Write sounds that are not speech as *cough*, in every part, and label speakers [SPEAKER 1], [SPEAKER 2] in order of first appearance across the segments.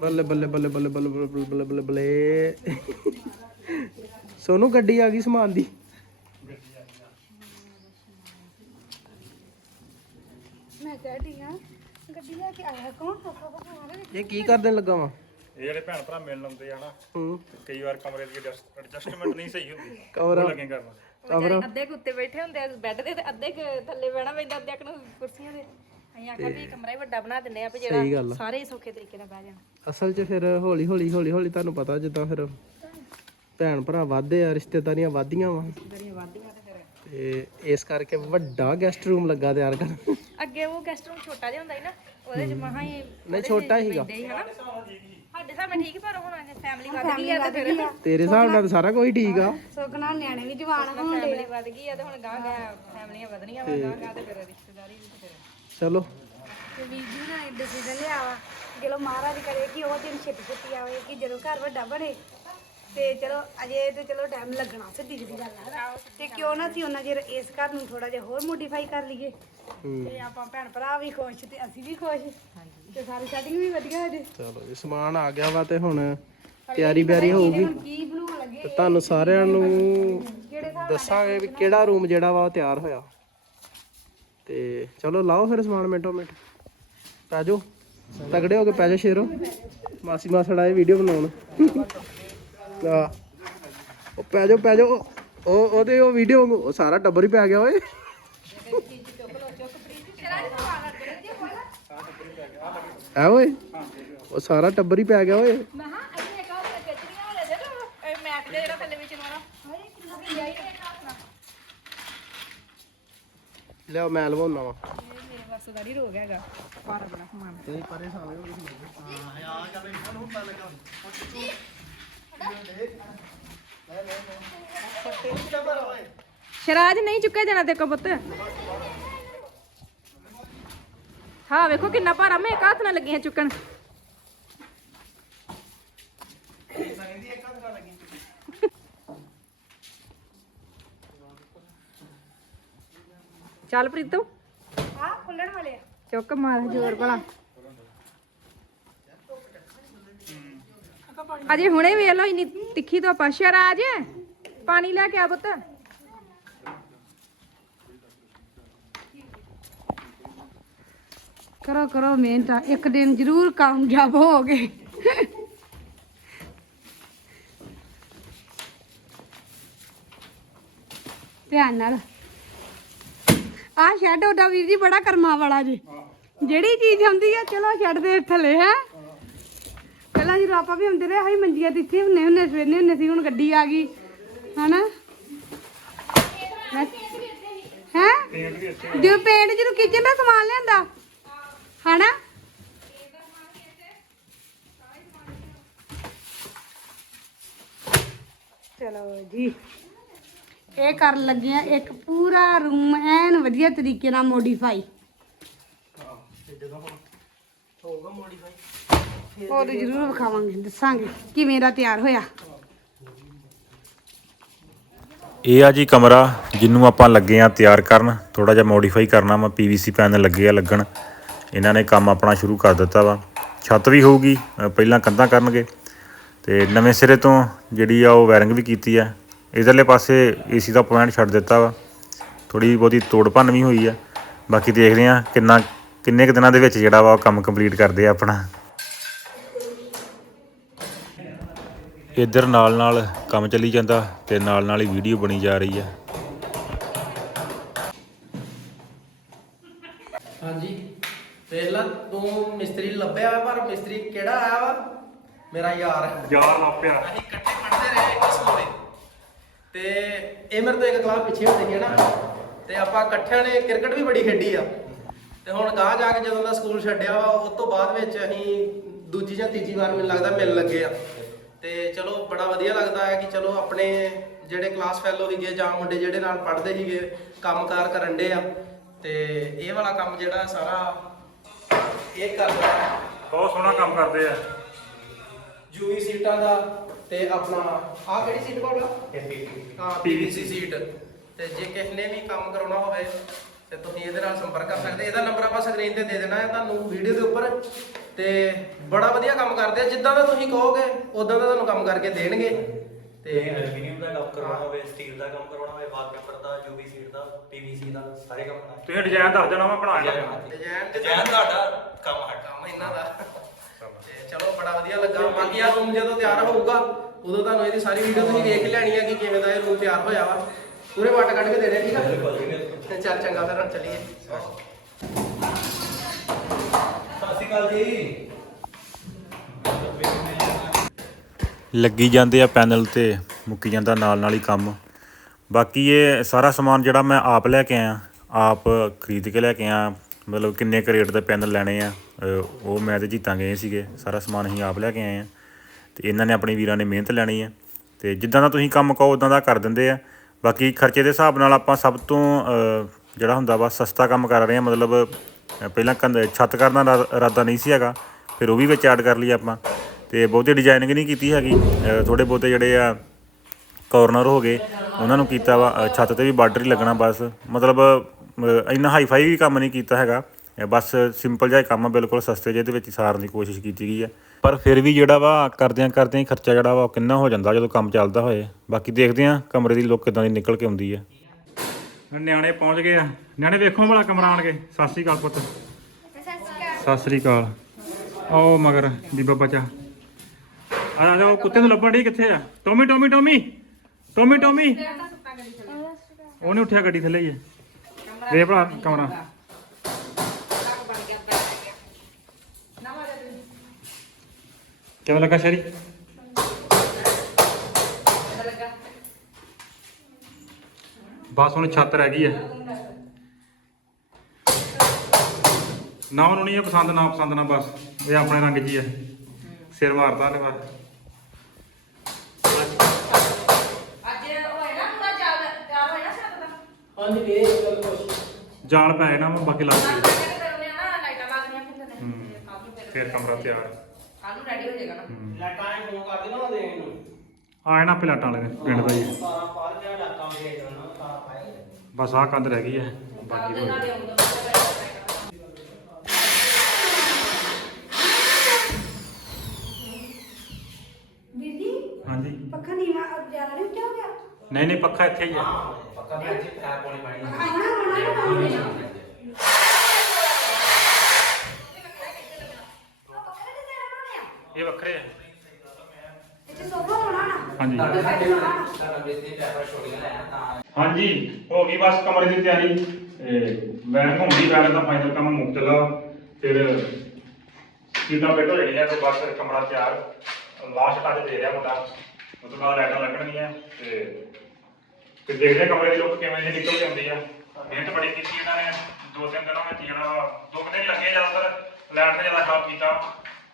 [SPEAKER 1] ਬੱਲੇ ਬੱਲੇ ਬੱਲੇ ਬੱਲੇ ਬੱਲੇ ਬੱਲੇ ਬੱਲੇ ਬੱਲੇ ਬੱਲੇ ਬੱਲੇ। ਸੋਨੂੰ ਗੱਡੀ ਆ ਗਈ ਸਮਾਨ ਦੀ।
[SPEAKER 2] ਮੈਂ ਕਹਿ ਆ ਗੱਡੀ ਲੈ ਕੇ ਆਇਆ ਕੌਣ? ਪਾਪਾ ਪਾਪਾ
[SPEAKER 1] ਇਹ ਕੀ ਕਰਨ ਲੱਗਾ ਵਾ?
[SPEAKER 3] ਇਹ ਜਿਹੜੇ ਭੈਣ ਭਰਾ ਮਿਲਣ ਆਉਂਦੇ ਆ ਨਾ
[SPEAKER 1] ਹੂੰ।
[SPEAKER 3] ਤੇ ਕਈ ਵਾਰ ਕਮਰੇ ਦੀ ਐਡਜਸਟਮੈਂਟ ਨਹੀਂ ਸਹੀ ਹੁੰਦੀ।
[SPEAKER 1] ਕਮਰਾ
[SPEAKER 3] ਲੱਗੇ ਕਰਨ।
[SPEAKER 1] ਕਮਰਾ
[SPEAKER 4] ਅੱਧੇ ਕੁ ਉੱਤੇ ਬੈਠੇ ਹੁੰਦੇ ਆ ਬੈੱਡ ਦੇ ਤੇ ਅੱਧੇ ਕੁ ਥੱਲੇ ਬਹਿਣਾ ਪੈਂਦਾ ਅੱਧੇ ਕੁ ਨੂੰ ਕੁਰਸੀਆਂ ਦੇ। ਅਸੀਂ ਆਖਿਆ ਵੀ ਕਮਰਾ ਹੀ ਵੱਡਾ ਬਣਾ ਦਿੰਦੇ ਆ ਵੀ
[SPEAKER 1] ਸਹੀ ਗੱਲ
[SPEAKER 4] ਜਿਹੜਾ
[SPEAKER 1] ਆ।
[SPEAKER 4] ਸਾਰੇ ਹੀ ਸੌਖੇ ਤਰੀਕੇ ਨਾਲ ਬਹਿ ਜਾਣ।
[SPEAKER 1] ਅਸਲ 'ਚ ਫਿਰ ਹੌਲੀ ਹੌਲੀ ਹੌਲੀ ਹੌਲੀ ਤੁਹਾਨੂੰ ਪਤਾ ਜਿੱਦਾਂ ਫਿਰ ਭੈਣ ਭਰਾ ਵੱਧਦੇ ਆ ਰਿਸ਼ਤੇਦਾਰੀਆਂ ਵੱਧਦੀਆਂ ਵਾ।
[SPEAKER 4] ਤੇ ਫਿਰ।
[SPEAKER 1] ਤੇ ਇਸ ਕਰਕੇ ਵੱਡਾ ਗੈਸਟ ਰੂਮ ਲੱਗਾ ਤਿਆਰ ਕਰਨ।
[SPEAKER 4] ਅੱਗੇ ਉਹ ਗੈਸਟ ਰੂਮ ਛੋਟਾ ਜਿਹਾ ਹੁੰਦਾ ਸੀ ਨਾ ਉਹਦੇ ਚ ਮਹਾ ਹੀ
[SPEAKER 1] ਨਹੀਂ ਛੋਟਾ ਹੀਗਾ
[SPEAKER 4] ਦੇ ਹਨਾ? ਸਾਡੇ ਹਿਸਾਬ ਨਾਲ ਠੀਕ ਪਰ ਹੁਣ ਫੈਮਿਲੀ ਵੱਧ ਗਈ ਆ ਤੇ ਫਿਰ।
[SPEAKER 1] ਤੇਰੇ ਹਿਸਾਬ ਨਾਲ ਤਾਂ ਸਾਰਾ ਕੁਝ ਠੀਕ ਆ।
[SPEAKER 2] ਸੁੱਖ ਨਾਲ ਨਿਆਣੇ ਵੀ ਜਵਾਨ ਹੋਣ
[SPEAKER 4] ਫੈਮਿਲੀ ਵੱਧ ਗਈ ਆ ਤੇ ਹੁਣ ਗਾਂ ਗਾਂ ਫੈਮਲੀਆਂ ਵਧਣੀਆਂ ਵਾ ਗਾਂ ਗਾਂ ਤੇ ਫਿਰ ਰਿਸ਼ਤੇਦਾਰੀ ਵੀ ਤੇ ਫਿਰ।
[SPEAKER 1] ਚਲੋ।
[SPEAKER 2] ਤੇ ਵੀਰ ਜੀ ਨੇ ਡਿਸੀਜਨ ਲਿਆ ਵਾ। ਚਲੋ ਮਹਾਰਾਜ ਕਰੇ ਕਿ ਉਹ ਦਿਨ ਛੇਤੀ ਛੇਤੀ ਆਵੇ ਕਿ ਜਦੋਂ ਘਰ ਵੱਡਾ ਬਣੇ। ਤੇ ਚਲੋ ਅਜੇ ਤੇ ਚਲੋ ਟਾਈਮ ਲੱਗਣਾ ਸਿੱਧੀ ਜਿਹੀ ਗੱਲ ਆ ਤੇ ਕਿਉਂ ਨਾ ਸੀ ਉਹਨਾਂ ਚਿਰ ਇਸ ਘਰ ਨੂੰ ਥੋੜਾ ਜਿਹਾ ਹੋਰ ਮੋਡੀਫਾਈ ਕਰ ਲਈਏ।
[SPEAKER 1] ਹੂੰ।
[SPEAKER 2] ਤੇ ਆਪਾਂ ਭੈਣ ਭਰਾ ਵੀ ਖੁਸ਼ ਤੇ ਅਸੀਂ ਵੀ ਖੁਸ਼। ਤੇ ਸਾਰੀ ਸੈਟਿੰਗ ਵੀ ਵਧੀਆ ਹੋ ਜੇ
[SPEAKER 1] ਚਲੋ ਇਹ ਸਮਾਨ ਆ ਗਿਆ ਵਾ ਤੇ ਹੁਣ ਤਿਆਰੀ ਬਿਆਰੀ ਹੋਊਗੀ।
[SPEAKER 2] ਹੁਣ ਕੀ ਬਣਾਉਣ ਲੱਗੇ
[SPEAKER 1] ਤੇ ਤੁਹਾਨੂੰ ਸਾਰਿਆਂ ਨੂੰ ਦੱਸਾਂਗੇ ਵੀ ਕਿਹੜਾ ਰੂਮ ਜਿਹੜਾ ਵਾ ਉਹ ਤਿਆਰ ਹੋਇਆ। ਤੇ ਚਲੋ ਲਾਓ ਫਿਰ ਸਮਾਨ ਮਿੰਟੋ ਮਿੰਟ। ਪੈ ਜਾਓ ਤਗੜੇ ਹੋ ਕੇ ਪੈ ਜਾਓ ਸ਼ੇਰੋ। ਮਾਸੀ ਮਾਸੜ ਆਏ ਵੀਡੀਓ ਬਣਾਉਣ। ਆ, ਉਹ ਪੈ ਜਾਓ ਪੈ ਜਾਓ। ਉਹ, ਉਹਦੇ ਉਹ ਵੀਡੀਓ ਉਹ ਸਾਰਾ ਟੱਬਰ ਹੀ ਪੈ ਗਿਆ ਓਏ। ਐ ਓਏ? ਉਹ ਸਾਰਾ ਟੱਬਰ ਹੀ ਪੈ ਗਿਆ ਓਏ
[SPEAKER 4] ਮੈਂ ਹਾਂ ਅਸੀਂ ਇੱਕ ਹਫ਼ਤੇ ਖਿੱਚਣੀਆਂ ਹੋ ਲੈ ਜੇ ਮੈਟ ਦੇ ਜਿਹੜਾ ਥੱਲੇ ਵਿੱਚ ਲਵਾਉਣਾ ਹਾਏ ਕਿੰਨਾ ਵੀ ਆਈ ਇੱਕ ਹੱਥ ਨਾਲ
[SPEAKER 1] ਲਿਆਓ ਮੈਂ ਲਵਾਉਣਾ ਵਾ।
[SPEAKER 4] ਇਹ ਮੇਰੇ ਵਾਸਤੇ ਦਾ ਨਹੀਂ ਰੋਗ ਹੈਗਾ ਭਾਰਾ ਬੜਾ ਸਮਾਨ
[SPEAKER 1] ਤੇ ਪਰੇ ਸਾਵੇਂ
[SPEAKER 4] ਸ਼ਰਾਜ ਨਹੀਂ ਚੁੱਕਿਆ ਜਾਣਾ ਤੇ ਕੋ ਪੁੱਤ। ਹਾਂ ਵੇਖੋ ਕਿੰਨਾ ਭਾਰਾ ਮੈਂ ਇੱਕ ਹੱਥ ਨਾਲ ਲੱਗੀ ਹਾਂ ਚੁੱਕਣ। ਚੱਲ ਪ੍ਰੀਤੋ।
[SPEAKER 2] ਆ ਖੁੱਲਣ ਵਾਲੇ ਆ।
[SPEAKER 4] ਚੁੱਕ ਮਾਰ ਜ਼ੋਰ ਭਲਾ। ਅਜੇ ਹੁਣੇ ਵੇਖ ਲਓ ਇੰਨੀ ਤਿੱਖੀ ਤੋਂ ਆਪਾਂ ਸ਼ਰਾਜ ਪਾਣੀ ਲੈ ਕੇ ਆ ਪੁੱਤ।
[SPEAKER 2] ਕਰੋ ਕਰੋ ਮਿਹਨਤ। ਇੱਕ ਦਿਨ ਜ਼ਰੂਰ ਕਾਮਯਾਬ ਹੋਗੇ ਧਿਆਨ ਨਾਲ। ਆ ਸ਼ੈਡ ਉਹਦਾ ਵੀਰ ਜੀ ਬੜਾ ਕਰਮਾ ਵਾਲਾ ਜੀ। ਜਿਹੜੀ ਚੀਜ਼ ਹੁੰਦੀ ਆ, ਚਲੋ ਛੱਡ ਦੇ ਥੱਲੇ, ਹੈ। ਪਹਿਲਾਂ ਜਦੋਂ ਆਪਾਂ ਵੀ ਹੁੰਦੇ ਰਹੇ ਅਸੀਂ ਮੰਜੀਆਂ ਤੇ ਇੱਥੇ ਹੁੰਨੇ ਹੁੰਨੇ, ਸਵੇਰਨੇ ਹੁੰਨੇ ਸੀ, ਹੁਣ ਗੱਡੀ ਆ ਗਈ, ਹਨਾ? ਹੈ? ਜਦੋਂ ਪੇਂਟ ਜਦੋਂ ਕਿਚਨ ਦਾ ਸਮਾਨ ਲਿਆਂਦਾ, ਹਨਾ? ਚਲੋ ਜੀ। ਇਹ ਕਰਨ ਲੱਗੇ ਆ, ਇੱਕ ਪੂਰਾ ਰੂਮ ਐਨ ਵਧੀਆ ਤਰੀਕੇ ਨਾਲ ਮੋਡੀਫਾਈ
[SPEAKER 1] ਹੋਊਗਾ ਮੋਡੀਫਾਈ
[SPEAKER 2] ਉਹ ਜ਼ਰੂਰ ਵਿਖਾਵਾਂਗੇ, ਦੱਸਾਂਗੇ ਕਿਵੇਂ ਦਾ ਤਿਆਰ ਹੋਇਆ।
[SPEAKER 3] ਇਹ ਆ ਜੀ ਕਮਰਾ ਜਿਹਨੂੰ ਆਪਾਂ ਲੱਗੇ ਆ ਤਿਆਰ ਕਰਨ ਥੋੜਾ ਜਿਹਾ ਮੋਡੀਫਾਈ ਕਰਨਾ ਵਾ ਪੀਵੀਸੀ ਪੈਨਲ ਲੱਗੇ ਆ ਲੱਗਣ। ਇਹਨਾਂ ਨੇ ਕੰਮ ਆਪਣਾ ਸ਼ੁਰੂ ਕਰ ਦਿੱਤਾ ਵਾ। ਛੱਤ ਵੀ ਹੋਊਗੀ ਪਹਿਲਾਂ ਕੰਧਾਂ ਕਰਨਗੇ। ਤੇ ਨਵੇਂ ਸਿਰੇ ਤੋਂ ਜਿਹੜੀ ਆ ਉਹ ਵਾਇਰਿੰਗ ਵੀ ਕੀਤੀ ਆ। ਇਧਰਲੇ ਪਾਸੇ ਏਸੀ ਦਾ ਪੁਆਇੰਟ ਛੱਡ ਦਿੱਤਾ ਵਾ। ਥੋੜੀ ਬਹੁਤੀ ਤੋੜ ਭੰਨ ਵੀ ਹੋਈ ਆ। ਬਾਕੀ ਦੇਖਦੇ ਆ ਕਿੰਨਾ ਕਿੰਨੇ ਕੁ ਦਿਨਾਂ ਦੇ ਵਿੱਚ ਜਿਹੜਾ ਵਾ ਉਹ ਕੰਮ ਕੰਪਲੀਟ ਕਰਦੇ ਆ ਆਪਣਾ। ਇੱਧਰ ਨਾਲ ਨਾਲ ਕੰਮ ਚੱਲੀ ਜਾਂਦਾ ਤੇ ਨਾਲ ਨਾਲ ਹੀ ਵੀਡੀਓ ਬਣੀ ਜਾ ਰਹੀ ਆ।
[SPEAKER 1] ਹਾਂਜੀ। ਵੇਖ ਲਾ ਤੂੰ ਮਿਸਤਰੀ ਲੱਭਿਆ ਪਰ ਮਿਸਤਰੀ ਕਿਹੜਾ ਆਇਆ ਵਾ? ਮੇਰਾ ਯਾਰ।
[SPEAKER 3] ਯਾਰ ਲੱਪਿਆ
[SPEAKER 1] ਅਸੀਂ ਇਕੱਠੇ ਤੇ ਇਹ ਮੇਰੇ ਤੋਂ ਇੱਕ ਕਲਾਸ ਪਿੱਛੇ ਹੁੰਦੇ ਸੀ ਨਾ? ਤੇ ਆਪਾਂ ਇਕੱਠਿਆਂ ਨੇ ਕ੍ਰਿਕਟ ਵੀ ਬੜੀ ਖੇਡੀ ਆ। ਤੇ ਹੁਣ ਗਾਂ ਜਾ ਕੇ ਜਦੋਂ ਦਾ ਸਕੂਲ ਛੱਡਿਆ ਵਾ ਉਸ ਤੋਂ ਬਾਅਦ ਵਿੱਚ ਅਸੀਂ ਦੂਜੀ ਜਾਂ ਤੀਜੀ ਵਾਰ ਮੈਨੂੰ ਲੱਗਦਾ ਮਿਲਣ ਲੱਗੇ ਆ। ਤੇ ਚਲੋ ਬੜਾ ਵਧੀਆ ਲੱਗਦਾ ਹੈ ਕਿ ਚਲੋ ਆਪਣੇ ਜਿਹੜੇ ਕਲਾਸ ਫੈਲੋ ਸੀਗੇ ਜਾਂ ਮੁੰਡੇ ਜਿਹੜੇ ਨਾਲ ਪੜ੍ਹਦੇ ਸੀਗੇ ਕੰਮਕਾਰ ਕਰਨ ਦੇ ਆ। ਤੇ ਇਹ ਵਾਲਾ ਕੰਮ ਜਿਹੜਾ ਸਾਰਾ ਇਹ ਕਰਦਾ
[SPEAKER 3] ਬਹੁਤ ਸੋਹਣਾ ਕੰਮ ਕਰਦੇ ਆ।
[SPEAKER 1] ਯੂਵੀ ਸੀਟਾਂ ਦਾ ਤੇ ਆਪਣਾ ਆਹ ਕਿਹੜੀ ਸੀਟ ਕੋਲ ਹਾਂ ਪੀਵੀਸੀ ਸੀਟ ਤੇ ਜੇ ਕਿਸੇ ਨੇ ਵੀ ਕੰਮ ਕਰਾਉਣਾ ਹੋਵੇ ਤੇ ਤੁਸੀਂ ਇਹਦੇ ਨਾਲ ਸੰਪਰਕ ਕਰ ਸਕਦੇ ਇਹਦਾ ਨੰਬਰ ਆਪਾਂ ਸਕਰੀਨ ਤੇ ਦੇ ਦੇਣਾ ਹੈ ਤੁਹਾਨੂੰ ਵੀਡੀਓ ਦੇ ਉੱਪਰ। ਤੇ ਬੜਾ ਵਧੀਆ ਕੰਮ ਕਰਦੇ ਆ। ਜਿੱਦਾਂ ਦਾ ਤੁਸੀਂ ਕਹੋਗੇ ਉਦਾਂ ਦਾ ਤੁਹਾਨੂੰ ਕੰਮ ਕਰਕੇ ਦੇਣਗੇ।
[SPEAKER 5] ਤੇ
[SPEAKER 1] ਤੇ
[SPEAKER 5] ਐਲੂਮੀਨੀਅਮ ਦਾ ਕੰਮ ਕਰਵਾਉਣਾ ਹੋਵੇ ਸਟੀਲ ਦਾ ਕੰਮ ਕਰਵਾਉਣਾ ਹੋਵੇ ਵਾਲਪੇਪਰ ਦਾ ਯੂਵੀ ਸੀਟ ਦਾ ਪੀਵੀਸੀ ਦਾ ਸਾਰੇ ਕੰਮ ਕਰਾਉਣਾ।
[SPEAKER 3] ਤੁਸੀਂ ਡਿਜ਼ਾਈਨ ਦੱਸ ਦੇਣਾ ਮੈਂ ਬਣਾ ਲਿਆ
[SPEAKER 1] ਡਿਜ਼ਾਈਨ
[SPEAKER 5] ਡਿਜ਼ਾਈਨ ਤੁਹਾਡਾ ਕੰਮ
[SPEAKER 1] ਕੰਮ ਇਹਨਾਂ ਦਾ। ਚਲੋ ਬੜਾ ਵਧੀਆ ਲੱਗਾ। ਬਾਕੀ ਆ ਰੂਮ ਜਦੋਂ ਤਿਆਰ ਹੋਊਗਾ ਉਦੋਂ ਤੁਹਾਨੂੰ ਇਹਦੀ ਸਾਰੀ ਵੀਡੀਓ ਤੁਸੀਂ ਵੇਖ ਲੈਣੀ ਆ ਕਿ ਕਿਵੇਂ ਦਾ ਇਹ ਰੂਮ ਤਿਆਰ ਹੋਇਆ ਵਾ। ਪੂਰੇ ਵੱਟ ਕੱਢ ਕੇ ਦੇਣੇ ਠੀਕ ਆ? ਤੇ ਚੱਲ ਚੰਗਾ ਫਿਰ ਹੁਣ ਚੱਲੀਏ।
[SPEAKER 5] ਸਤਿ ਸ਼੍ਰੀ ਅਕਾਲ ਜੀ।
[SPEAKER 3] ਲੱਗੀ ਜਾਂਦੇ ਆ ਪੈਨਲ ਤੇ ਮੁੱਕੀ ਜਾਂਦਾ ਨਾਲ ਨਾਲ ਹੀ ਕੰਮ। ਬਾਕੀ ਇਹ ਸਾਰਾ ਸਮਾਨ ਜਿਹੜਾ ਮੈਂ ਆਪ ਲੈ ਕੇ ਆਇਆ ਆਪ ਖਰੀਦ ਕੇ ਲੈ ਕੇ ਆਇਆ ਮਤਲਬ ਕਿੰਨੇ ਕੁ ਰੇਟ ਦੇ ਪੈਨ ਲੈਣੇ ਆ ਉਹ ਮੈਂ ਤੇ ਜੀਤਾਂ ਗਏ ਸੀਗੇ, ਸਾਰਾ ਸਮਾਨ ਅਸੀਂ ਆਪ ਲੈ ਕੇ ਆਏ ਆ। ਤੇ ਇਹਨਾਂ ਨੇ ਆਪਣੇ ਵੀਰਾਂ ਨੇ ਮਿਹਨਤ ਲੈਣੀ ਆ। ਤੇ ਜਿੱਦਾਂ ਦਾ ਤੁਸੀਂ ਕੰਮ ਕਹੋ, ਉਦਾਂ ਦਾ ਕਰ ਦਿੰਦੇ ਆ। ਬਾਕੀ ਖਰਚੇ ਦੇ ਹਿਸਾਬ ਨਾਲ ਆਪਾਂ ਸਭ ਤੋਂ ਜਿਹੜਾ ਹੁੰਦਾ ਵਾ, ਸਸਤਾ ਕੰਮ ਕਰ ਰਹੇ ਆ। ਮਤਲਬ ਪਹਿਲਾਂ ਕੰਧ, ਛੱਤ ਕਰਨ ਦਾ ਇਰਾਦਾ ਨਹੀਂ ਸੀ ਹੈਗਾ, ਫਿਰ ਉਹ ਵੀ ਵਿੱਚ ਐਡ ਕਰ ਲਈ ਆਪਾਂ। ਤੇ ਬਹੁਤੇ ਡਿਜ਼ਾਈਨਿੰਗ ਨਹੀਂ ਕੀਤੀ ਹੈਗੀ। ਥੋੜੇ ਬਹੁਤੇ ਜਿਹੜੇ ਆ ਕਾਰਨਰ ਹੋ ਗਏ, ਉਹਨਾਂ ਨੂੰ ਕੀਤਾ ਵਾ। ਛੱਤ ਤੇ ਵੀ ਬਾਰਡਰ ਹੀ ਲੱਗਣਾ ਬਸ। ਮਤਲਬ ਇੰਨਾ ਹਾਈ ਵੀ ਕੰਮ ਨਹੀਂ ਕੀਤਾ ਹੈਗਾ। ਬਸ ਸਿੰਪਲ ਜਿਹਾ ਕੰਮ ਆ, ਬਿਲਕੁਲ ਸਸਤੇ ਜਿਹੇ ਦੇ ਵਿੱਚ ਸਾਰਨ ਦੀ ਕੋਸ਼ਿਸ਼ ਕੀਤੀ ਗਈ ਹੈ ਪਰ ਫਿਰ ਵੀ ਜਿਹੜਾ ਵਾ, ਕਰਦਿਆਂ ਕਰਦਿਆਂ ਹੀ ਖਰਚਾ ਜਿਹੜਾ ਵਾ ਕਿੰਨਾ ਹੋ ਜਾਂਦਾ ਜਦੋਂ ਕੰਮ ਚੱਲਦਾ ਹੋਏ। ਬਾਕੀ ਦੇਖਦੇ ਆ ਕਮਰੇ ਦੀ ਲੁੱਕ ਕਿਦਾਂ ਦੀ ਨਿਕਲ ਕੇ ਆਉਂਦੀ ਹੈ ਨਿਆਣੇ ਪਹੁੰਚ ਗਏ ਆ। ਨਿਆਣੇ ਵੇਖੋ ਭਲਾ ਕਮਰਾ ਆਣ ਕੇ। ਸਤਿ ਸ੍ਰੀ ਅਕਾਲ ਪੁੱਤ। ਸਤਿ ਸ੍ਰੀ ਅਕਾਲ। ਆਓ ਮਗਰ ਬੀਬਾ ਬੱਚਾ। ਆ ਜਾ ਉਹ ਕੁੱਤੇ ਨੂੰ ਲੱਭਣ ਡਈ ਕਿੱਥੇ ਆ? Tommy Tommy Tommy. Tommy Tommy. ਉਹਨੇ ਉੱਠਿਆ ਗੱਡੀ ਥੱਲੇ ਹੀ ਹੈ ਵੇ ਭਲਾ ਕਮਰਾ। ਕਿਵੇਂ ਲੱਗਾ ਸ਼ਰੀ? ਬਸ ਹੁਣ ਛੱਤ ਰਹਿ ਗਈ ਹੈ। ਨਾ ਉਹਨੂੰ ਨਹੀਂ ਪਸੰਦ ਨਾ ਪਸੰਦ ਨਾ ਬਸ। ਇਹ ਆਪਣੇ ਰੰਗ 'ਚ ਹੀ ਸਿਰ ਮਾਰਦਾ ਨੇ ਬਸ
[SPEAKER 4] ਅੱਜ ਹੋਏ ਨਾ ਪੂਰਾ ਚੱਲ ਤਿਆਰ ਹੋਇਆ ਨਾ ਛੱਤ ਦਾ?
[SPEAKER 1] ਹਾਂਜੀ ਇਹ ਗੱਲ ਕੁਛ
[SPEAKER 3] ਜਾਲ ਪੈ ਜਾਣਾ ਵਾ ਬਾਕੀ ਲੱਗ
[SPEAKER 4] ਕੱਲ
[SPEAKER 3] ਜਾਊ।
[SPEAKER 4] ਨੂੰ ਕਰਨੇ ਆ ਨਾ ਲਾਈਟਾਂ ਲਾ ਦੇਣੀਆਂ ਫਿਰ
[SPEAKER 3] ਕਮਰਾ ਤਿਆਰ।
[SPEAKER 4] ਕੱਲ ਨੂੰ ਰੈਡੀ ਹੋ ਜਾਏਗਾ ਨਾ।
[SPEAKER 1] ਲੈਟਾਂ ਨੇ ਫੋਨ ਕਰ ਦੇਣਾ ਦੇਣ ਨੂੰ
[SPEAKER 3] ਆ ਜਾਣਾ ਪਲਾਟਾਂ ਵਾਲੇ ਨੇ ਪਿੰਡ ਦਾ ਹੀ ਹੈ।
[SPEAKER 1] ਦੇਣਾ ਪਾਏ
[SPEAKER 3] ਬਸ ਆਹ ਕੰਧ ਰਹਿ ਗਈ ਹੈ ਬਾਕੀ
[SPEAKER 4] ਦੇ
[SPEAKER 3] ਹੋ
[SPEAKER 4] ਨਾਲ
[SPEAKER 3] ਗਿਆ।
[SPEAKER 4] ਆਉਂਦਾ ਫਿਰ
[SPEAKER 2] ਦੀਦੀ
[SPEAKER 3] ਹਾਂਜੀ।
[SPEAKER 2] ਪੱਖਾ ਨੀਵਾ ਜ਼ਿਆਦਾ ਨਹੀਂ ਉੱਚਾ ਹੋ ਗਿਆ?
[SPEAKER 3] ਨਹੀਂ ਨਹੀਂ ਪੱਖਾ ਇੱਥੇ ਹੀ ਹੈ
[SPEAKER 1] ਪੱਕਾ ਭੈਣ ਜੀ ਪੈਰ ਪਾਣੀ ਪਾਣੀ
[SPEAKER 3] ਇਹ ਵੱਖਰੇ ਹੈ
[SPEAKER 2] ਇੱਥੇ ਸੋਫਾ ਹੋਣਾ ਨਾ
[SPEAKER 3] ਹਾਂਜੀ ਹੋ ਗਈ ਬਸ ਕਮਰੇ ਦੀ ਤਿਆਰੀ। ਵੈਨ ਹੋਣੀ ਵੈਨ ਦਾ ਫਾਈਨਲ ਕੰਮ ਮੁੱਕ ਚਲਾ। ਫਿਰ ਕਿਦਾਂ ਬੈਠੋ ਰਹੀ ਹੈ ਤੇ ਬਸ ਕਮਰਾ ਤਿਆਰ। ਲਾਸਟ ਟੱਚ ਦੇ ਰਿਹਾ ਮੁੰਡਾ। ਉਸ ਤੋਂ ਬਾਅਦ ਲਾਈਟਾਂ ਲੱਗਣਗੀਆਂ ਤੇ ਤੇ ਦੇਖਦੇ ਕਮਰੇ ਦੀ ਲੁੱਕ ਕਿਵੇਂ ਦੀ ਨਿਕਲ ਆਉਂਦੀ ਆ। ਮਿਹਨਤ ਬੜੀ ਕੀਤੀ ਇਹਨਾਂ ਨੇ। ਦੋ ਤਿੰਨ ਦਿਨਾਂ ਵਿੱਚ ਜਿਹੜਾ ਦੋ ਕੁ ਦਿਨ ਲੱਗੇ ਜ਼ਿਆਦਾਤਰ ਲਾਈਟ ਨੇ ਜ਼ਿਆਦਾ ਕੰਮ ਕੀਤਾ।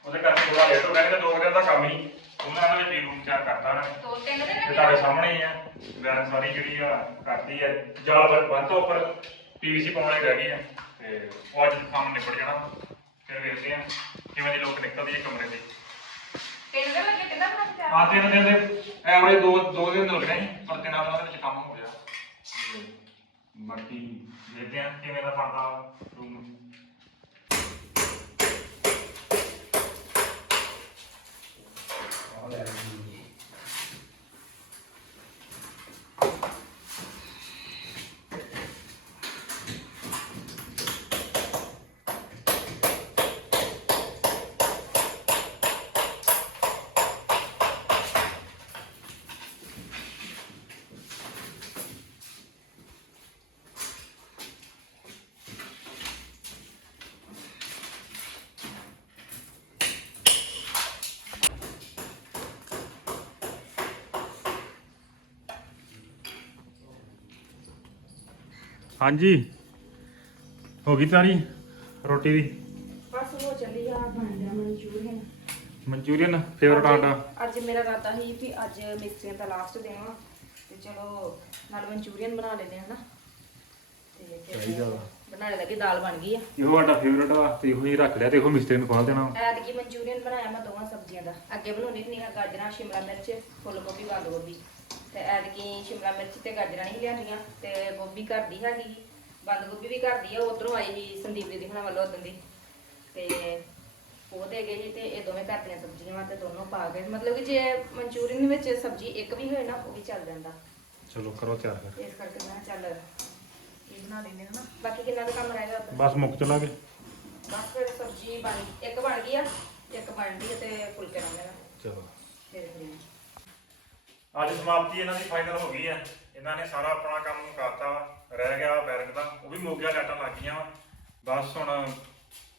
[SPEAKER 3] ਉਹਦੇ ਕਰਕੇ ਥੋੜਾ ਲੇਟ ਹੋ ਗਿਆ ਨਹੀਂ ਤਾਂ ਦੋ ਕੁ ਦਿਨ ਦਾ ਕੰਮ ਹੀ। ਉਹਨਾਂ ਨੇ ਵੀ ਰੂਮ ਤਿਆਰ ਕਰਤਾ ਨੇ।
[SPEAKER 4] ਦੋ ਤਿੰਨ ਦਿਨ
[SPEAKER 3] ਇਹ ਤੁਹਾਡੇ ਸਾਹਮਣੇ ਹੀ ਆ। ਵੈਨ ਸਾਰੀ ਜਿਹੜੀ ਆ ਕਰਦੀ ਹੈ ਜਾਲ ਬੰਦ ਬੰਦ ਤੋਂ ਉੱਪਰ ਪੀਵੀਸੀ ਪਾਉਣ ਵਾਲੀ ਰਹਿ ਗਈ ਆ। ਤੇ ਉਹ ਅੱਜ ਕੰਮ ਨਿਬੜ ਜਾਣਾ। ਫਿਰ ਵੇਖਦੇ ਆ ਕਿਵੇਂ ਦੀ ਲੋਕ ਨਿਕਲਦੀ ਹੈ ਕਮਰੇ ਦੀ।
[SPEAKER 4] ਤਿੰਨ ਦਿਨ ਲੱਗੇ ਕਿੰਨਾ ਬਣਾ
[SPEAKER 3] ਆ ਤਿੰਨ ਦਿਨ ਦੇ ਐਵਰੇਜ ਦੋ ਦੋ ਦਿਨ ਲੱਗਣੇ ਪਰ ਤਿੰਨਾਂ ਦਿਨਾਂ ਦੇ ਵਿੱਚ ਕੰਮ ਹੋ ਗਿਆ। ਤੇ ਬਾਕੀ ਦੇਖਦੇ ਆ ਕਿਵੇਂ ਦਾ ਬਣਦਾ ਰੂਮ ਹਾਂਜੀ। ਹੋ ਗਈ ਤਿਆਰੀ? ਰੋਟੀ ਦੀ?
[SPEAKER 4] ਬਸ ਹੋ ਚੱਲੀ ਆ ਬਣ ਗਿਆ ਮਨਚੂਰੀਅਨ।
[SPEAKER 3] ਮਨਚੂਰੀਅਨ ਫੇਵਰਟ ਆਟਾ?
[SPEAKER 4] ਅੱਜ ਮੇਰਾ ਇਰਾਦਾ ਸੀ ਵੀ ਅੱਜ ਮਿਕਸਿੰਗ ਦਾ ਲਾਸਟ ਦਿਨ ਵਾ ਤੇ ਚਲੋ ਨਾਲ ਮਨਚੂਰੀਅਨ ਬਣਾ ਲੈਂਦੇ ਹਾਂ ਨਾ ਤੇ ਫਿਰ ਬਣਾਉਣ ਲੱਗੀ ਦਾਲ ਬਣ ਗਈ ਆ।
[SPEAKER 3] ਇਹੋ ਆਟਾ ਫੇਵਰਟ ਆ ਤੇ ਇਹੋ ਹੀ ਰੱਖ ਲਿਆ ਤੇ ਇਹੋ ਮਿਸਤਰੀ ਨੂੰ ਖਵਾਲ ਦੇਣਾ।
[SPEAKER 4] ਐਤਕੀ ਮਨਚੂਰੀਅਨ ਬਣਾਇਆ ਮੈਂ ਦੋਵਾਂ ਸਬਜ਼ੀਆਂ ਦਾ। ਅੱਗੇ ਬਣਾਉਂਦੀ ਹੁੰਦੀ ਹਾਂ ਗਾਜਰਾਂ ਸ਼ਿਮਲਾ ਮਿਰਚ ਫੁੱਲ ਗੋਭੀ ਬੰਦ ਗੋਭੀ ਤੇ ਐਤਕੀ ਸ਼ਿਮਲਾ ਮਿਰਚ ਤੇ ਗਾਜਰਾਂ ਨਹੀਂ ਲਿਆਂਦੀਆਂ ਤੇ ਗੋਭੀ ਘਰ ਦੀ ਹੈਗੀ। ਬੰਦ ਗੋਭੀ ਵੀ ਘਰ ਦੀ ਆ ਉਧਰੋਂ ਆਈ ਸੀ ਸੰਦੀਪ ਦੀਦੀ ਹੁਣਾਂ ਵੱਲੋਂ ਉਦੋਂ ਦੀ। ਤੇ ਉਹ ਦੇ ਗਏ ਜੀ ਤੇ ਇਹ ਦੋਵੇਂ ਘਰ ਦੀਆਂ ਸਬਜ਼ੀਆਂ ਵਾ ਤੇ ਦੋਨੋਂ ਪਾ ਗਏ। ਮਤਲਬ ਕਿ ਜੇ ਮਨਚੂਰੀਅਨ ਵਿੱਚ ਸਬਜ਼ੀ ਇੱਕ ਵੀ ਹੋਏ ਨਾ ਉਹ ਵੀ ਚੱਲ ਜਾਂਦਾ।
[SPEAKER 3] ਚਲੋ ਕਰੋ ਤਿਆਰ ਫਿਰ।
[SPEAKER 4] ਇਸ ਕਰਕੇ ਮੈਂ ਕਿਹਾ ਚੱਲ ਇਹ ਬਣਾ ਲੈਂਦੇ ਹਾਂ ਨਾ ਬਾਕੀ ਕਿੰਨਾ ਕੁ ਕੰਮ ਰਹਿ ਗਿਆ ਉੱਧਰ?
[SPEAKER 3] ਬਸ ਮੁੱਕ ਚਲਾਗੇ
[SPEAKER 4] ਬਸ ਫਿਰ ਸਬਜ਼ੀ ਬਣ ਇੱਕ ਬਣ ਗਈ ਆ ਇੱਕ ਬਣ ਗਈ ਆ ਤੇ ਫੁਲਕੇ ਰਹਿ ਗਏ
[SPEAKER 3] ਚਲੋ।
[SPEAKER 4] ਫਿਰ ਫਿਰ।
[SPEAKER 3] ਅੱਜ ਸਮਾਪਤੀ ਇਹਨਾਂ ਦੀ ਫਾਈਨਲ ਹੋ ਗਈ ਹੈ। ਇਹਨਾਂ ਨੇ ਸਾਰਾ ਆਪਣਾ ਕੰਮ ਮੁਕਾਤਾ ਵਾ ਰਹਿ ਗਿਆ ਬੈਰਕ ਦਾ। ਉਹ ਵੀ ਮੁੱਕ ਗਿਆ ਲਾਈਟਾਂ ਲੱਗ ਗਈਆਂ ਵਾ। ਬਸ ਹੁਣ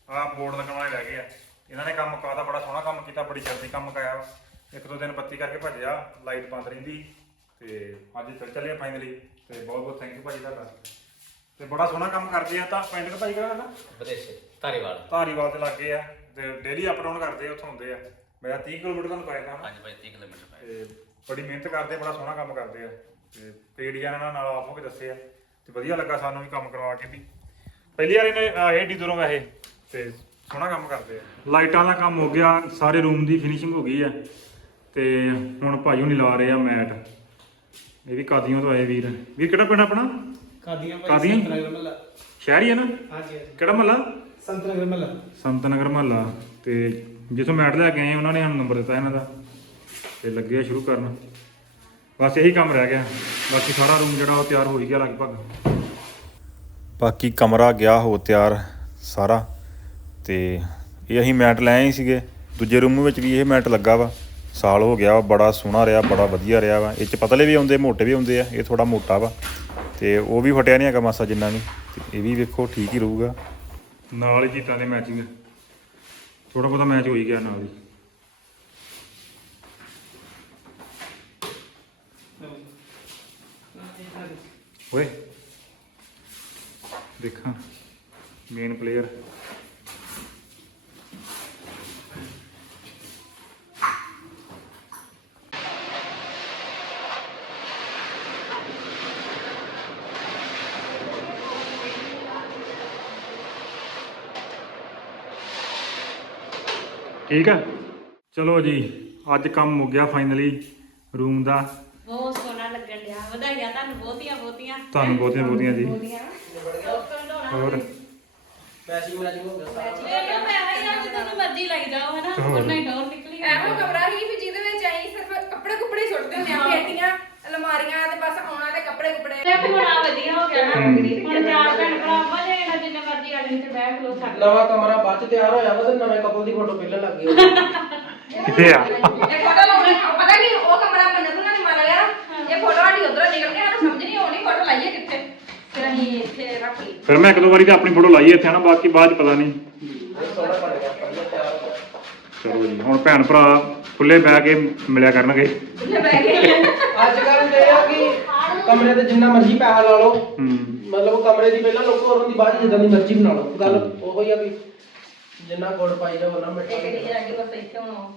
[SPEAKER 3] ਆਹ ਬੋਰਡ ਲੱਗਣ ਵਾਲੇ ਰਹਿ ਗਏ ਆ। ਇਹਨਾਂ ਨੇ ਕੰਮ ਮੁਕਾਤਾ ਬੜਾ ਸੋਹਣਾ ਕੰਮ ਕੀਤਾ ਬੜੀ ਜਲਦੀ ਕੰਮ ਮੁਕਾਇਆ ਵਾ। ਇੱਕ ਦੋ ਦਿਨ ਬੱਤੀ ਕਰਕੇ ਭੱਜਿਆ ਲਾਈਟ ਬੰਦ ਰਹਿੰਦੀ। ਤੇ ਅੱਜ ਫਿਰ ਚੱਲੇ ਫਾਈਨਲੀ ਤੇ ਬਹੁਤ ਬਹੁਤ ਥੈਂਕ ਯੂ ਭਾਜੀ ਤੁਹਾਡਾ। ਤੇ ਬੜਾ ਸੋਹਣਾ ਕੰਮ ਕਰਦੇ ਆ ਤਾਂ ਪਿੰਡ ਦਾ ਭਾਈ ਕਿਹੜਾ ਨਾ
[SPEAKER 5] ਵਿਦੇਸ਼ੇ ਧਾਰੀਵਾਲ।
[SPEAKER 3] ਧਾਰੀਵਾਲ ਦੇ ਲੱਗੇ ਆ। ਤੇ ਡੇਲੀ ਅਪ ਡਾਊਨ ਕਰਦੇ ਆ ਉੱਥੋਂ ਹੁੰਦੇ ਆ। ਮੇਰਾ 30 ਕਿਲੋਮੀਟਰ ਤੁਹਾਨੂੰ ਪੈ ਜਾਂਦਾ
[SPEAKER 5] ਹਾਂਜੀ ਭਾਈ 30 ਕਿਲੋਮੀਟਰ ਪੈ
[SPEAKER 3] ਤੇ ਬੜੀ ਮਿਹਨਤ ਕਰਦੇ ਆ, ਬੜਾ ਸੋਹਣਾ ਕੰਮ ਕਰਦੇ ਆ। ਤੇ ਪੇੜੀਆਂ ਇਹਨਾਂ ਨਾਲ ਆਪ ਹੋ ਕੇ ਦੱਸੇ ਆ। ਤੇ ਵਧੀਆ ਲੱਗਾ ਸਾਨੂੰ ਵੀ ਕੰਮ ਕਰਵਾ ਕੇ ਵੀ। ਪਹਿਲੀ ਵਾਰ ਇਹਨੇ ਆਏ ਏਡੀ ਦੂਰੋਂ ਵੈਸੇ। ਤੇ ਸੋਹਣਾ ਕੰਮ ਕਰਦੇ ਆ। ਲਾਈਟਾਂ ਦਾ ਕੰਮ ਹੋ ਗਿਆ ਸਾਰੇ ਰੂਮ ਦੀ ਫਿਨਿਸ਼ਿੰਗ ਹੋ ਗਈ ਆ। ਤੇ ਹੁਣ ਭਾਈ ਹੁਣੀ ਲਾ ਰਹੇ ਆ ਮੈਟ। ਇਹ ਵੀ ਕਾਦੀਆਂ ਤੋਂ ਆਏ ਵੀਰ। ਵੀਰ ਕਿਹੜਾ ਪਿੰਡ ਆਪਣਾ?
[SPEAKER 6] ਕਾਦੀਆਂ ਭਾਈ
[SPEAKER 3] ਕਾਦੀਆਂ?
[SPEAKER 6] ਸੰਤਨਗਰ ਮਹੱਲਾ।
[SPEAKER 3] ਸ਼ਹਿਰ ਹੀ ਆ ਨਾ?
[SPEAKER 6] ਹਾਂਜੀ ਹਾਂਜੀ।
[SPEAKER 3] ਕਿਹੜਾ ਮਹੱਲਾ?
[SPEAKER 6] ਸੰਤਨਗਰ ਮਹੱਲਾ।
[SPEAKER 3] ਸੰਤ ਨਗਰ ਮਹੱਲਾ। ਤੇ ਜਿੱਥੋਂ ਮੈਟ ਲੈ ਕੇ ਆਏ ਉਹਨਾਂ ਨੇ ਸਾਨੂੰ ਨੰਬਰ ਦਿੱਤਾ ਇਹਨਾਂ ਦਾ। ਤੇ ਲੱਗੇ ਆ ਸ਼ੁਰੂ ਕਰਨ। ਬਸ ਇਹੀ ਕੰਮ ਰਹਿ ਗਿਆ। ਬਾਕੀ ਸਾਰਾ ਰੂਮ ਜਿਹੜਾ ਉਹ ਤਿਆਰ ਹੋ ਹੀ ਗਿਆ ਲਗਭਗ। ਬਾਕੀ ਕਮਰਾ ਗਿਆ ਹੋ ਤਿਆਰ ਸਾਰਾ ਤੇ ਇਹ ਅਸੀਂ ਮੈਟ ਲੈ ਆਏ ਸੀਗੇ। ਦੂਜੇ ਰੂਮ ਵਿੱਚ ਵੀ ਇਹ ਮੈਟ ਲੱਗਾ ਵਾ। ਸਾਲ ਹੋ ਗਿਆ ਵਾ, ਬੜਾ ਸੋਹਣਾ ਰਿਹਾ ਬੜਾ ਵਧੀਆ ਰਿਹਾ ਵਾ। ਇਹ ਚ ਪਤਲੇ ਵੀ ਆਉਂਦੇ ਮੋਟੇ ਵੀ ਆਉਂਦੇ ਆ ਇਹ ਥੋੜਾ ਮੋਟਾ ਵਾ। ਤੇ ਉਹ ਵੀ ਫਟਿਆ ਨਹੀਂ ਹੈਗਾ ਮਾਸਾ ਜਿੰਨਾ ਵੀ। ਇਹ ਵੀ ਵੇਖੋ ਠੀਕ ਹੀ ਰਹੂਗਾ। ਨਾਲ ਹੀ ਜੀਤਾਂ ਦੇ ਮੈਚਿੰਗ ਥੋੜਾ ਬਹੁਤਾ ਮੈਚ ਹੋ ਹੀ ਗਿਆ ਨਾਲ ਹੀ। ਓਏ। ਦੇਖਾਂ ਮੇਨ ਪਲੇਅਰ ਠੀਕ ਆ? ਚਲੋ ਜੀ, ਅੱਜ ਕੰਮ ਮੁੱਕ ਗਿਆ ਫਾਈਨਲੀ ਰੂਮ ਦਾ।
[SPEAKER 7] ਬਹੁਤ ਸੋਹਣਾ ਲੱਗਣ ਡਿਆ, ਵਧਾਈਆਂ ਤੁਹਾਨੂੰ ਬਹੁਤੀਆਂ ਬਹੁਤੀਆਂ
[SPEAKER 3] ਜੀ। ਹੋਰ
[SPEAKER 1] ਮੈਚਿੰਗ ਮੈਚਿੰਗ ਹੋ ਗਿਆ ਸਾਰਾ
[SPEAKER 7] ਇਹ ਮੈਂ ਆਈ ਆ ਤੁਹਾਨੂੰ ਮਰਜ਼ੀ ਲਾਈ ਜਾਓ ਹਨਾ? ਉਹਨਾਂ ਹੀ ਡੋਰ ਨਿਕਲੀ
[SPEAKER 4] ਇਹੋ ਕਮਰਾ ਹੀ ਵੀ ਜਿਹਦੇ ਵਿੱਚ ਅਸੀਂ ਸਿਰਫ ਕੱਪੜੇ ਕੁਪੜੇ ਸੁੱਟਦੇ ਹੁੰਦੇ ਆ ਪੇਟੀਆਂ ਅਲਮਾਰੀਆਂ ਤੇ ਬਸ ਆਉਣਾ ਤੇ ਕੱਪੜੇ ਕੁਪੜੇ।
[SPEAKER 7] ਤੇ ਬੜਾ ਵਧੀਆ ਹੋ ਗਿਆ ਨਾ। ਹੁਣ ਚਾਰ ਭੈਣ ਭਰਾ ਮਜ਼ੇ ਨਾਲ ਜਿੰਨੇ ਮਰਜ਼ੀ ਆ ਜਾਣ ਤੇ ਬਹਿ ਖਲੋ ਸਕਦੇ
[SPEAKER 1] ਨਵਾਂ ਕਮਰਾ ਬਾਅਦ ਚ ਤਿਆਰ ਹੋਇਆ ਵਾ ਤੇ ਨਵੇਂ ਕਪਲ ਦੀ ਫੋਟੋ ਪਹਿਲਾਂ ਲੱਗ ਗਈ। *laughs* ਹੋਈ
[SPEAKER 3] ਕਿੱਥੇ ਆ।
[SPEAKER 4] ਇਹ ਫੋਟੋ ਲਾਉਣੀ ਪਤਾ ਕੀ ਉਹ ਕਮਰਾ ਬੰਨੂ ਨੇ ਮੰਨ ਲਿਆ ਇਹ ਫੋਟੋ ਸਾਡੀ ਉਧਰੋਂ ਨਿਕਲ ਕੇ ਸਾਨੂੰ ਸਮਝ ਨਹੀਂ ਆਉਣੀ ਫੋਟੋ ਲਾਈਏ ਕਿੱਥੇ ਫਿਰ ਅਸੀਂ ਇੱਥੇ ਰੱਖ ਲਈ।
[SPEAKER 3] ਫਿਰ ਮੈਂ ਇੱਕ ਦੋ ਵਾਰੀ ਤਾਂ ਆਪਣੀ ਫੋਟੋ ਲਾਈ ਇੱਥੇ ਨਾ ਬਾਕੀ ਬਾਅਦ ਚ ਪਤਾ ਨਹੀਂ।
[SPEAKER 1] ਹੋ
[SPEAKER 3] ਚਲੋ ਜੀ ਹੁਣ ਭੈਣ ਭਰਾ ਖੁੱਲੇ ਬਹਿ ਕੇ ਮਿਲਿਆ ਕਰਨਗੇ।
[SPEAKER 4] ਉੱਥੇ ਬਹਿ ਗਏ
[SPEAKER 1] ਅੱਜ ਕੱਲ੍ਹ ਇਹ ਆ ਕਿ ਕਮਰੇ ਤੇ ਜਿੰਨਾ ਮਰਜ਼ੀ ਪੈਸਾ ਲਾ ਲਓ।
[SPEAKER 3] ਹੂੰ।
[SPEAKER 1] ਮਤਲਬ ਕਮਰੇ ਦੀ ਪਹਿਲਾਂ ਲੋਕੋ ਉਹਨਾਂ ਦੀ ਬਾਅਦ ਜਿੱਦਾਂ ਦੀ ਮਰਜ਼ੀ ਬਣਾ ਲਓ। ਗੱਲ ਉਹੋ ਹੀ ਆ ਵੀ ਜਿੰਨਾ ਗੁੜ ਪਾਈ ਜਾਓ ਉਹਨਾਂ ਮਿੱਠਾ
[SPEAKER 4] ਇੱਕ ਚੀਜ਼ ਰਹਿ ਗਈ ਬਸ ਇੱਥੇ ਹੁਣ